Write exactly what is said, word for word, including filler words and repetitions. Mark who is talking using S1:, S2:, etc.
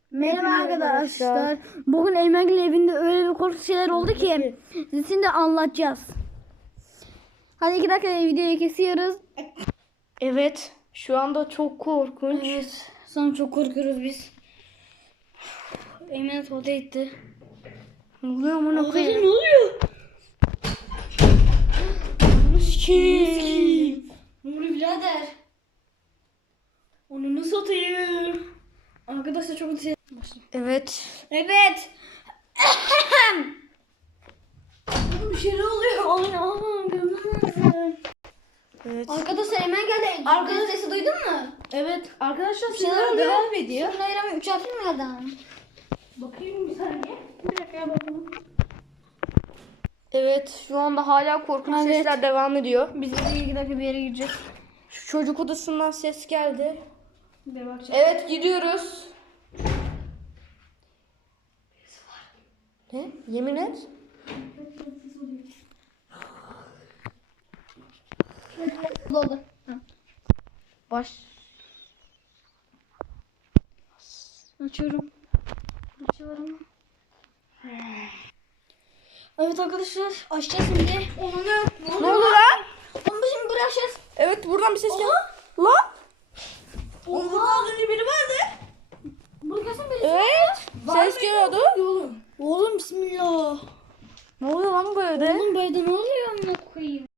S1: Merhaba arkadaşlar. Bugün Eymen'in evinde öyle bir korkunç şeyler oldu ki sizin de anlatacağız. Hadi iki dakika videoyu kesiyoruz.
S2: Evet. Şu anda çok korkunç.
S1: Evet. Sonra çok korkuyoruz biz. Eymen tuvalete gitti.
S2: Ne oluyor amına
S1: Ne
S2: koyayım?
S1: oluyor?
S2: Bunu sikeyim.
S1: Ne oluyor birader? Onu nasıl atayım? Arkadaşlar çok güzel.
S2: Evet.
S1: Evet. Bir şeyler oluyor. Allah'ım gözüm.
S2: Evet.
S1: Arkadaşlar hemen geldi. Arkadaş sesi duydun mu?
S2: Evet. Arkadaşlar
S1: Bir şeyler
S2: sizlere
S1: oluyor.
S2: devam ediyor.
S1: Bismillahirrahmanirrahim. Üç harfli mi adam?
S2: Bakayım bir saniye. Bir dakika bakalım. Evet. Şu anda hala korkunç
S1: Evet.
S2: sesler devam ediyor.
S1: Biz de iki dakika bir yere gideceğiz.
S2: Şu çocuk odasından ses geldi.
S1: Bir bakacağız.
S2: Evet gidiyoruz. Ne? Yemin et.
S1: Doldu.
S2: Baş.
S1: Açıyorum. Açıyorum. Evet arkadaşlar açacağız şimdi. Onu ne?
S2: Ne oldu lan?
S1: Onu şimdi bırakacağız.
S2: Evet buradan bir ses geldi. Lan. Oğlum burada az önce biri vardı.
S1: Bırakasın beni.
S2: Evet. Ses geliyordu.
S1: Oğlum bismillah.
S2: Ne oluyor lan bu evde?
S1: Oğlum bu evde ne oluyor amına koyayım?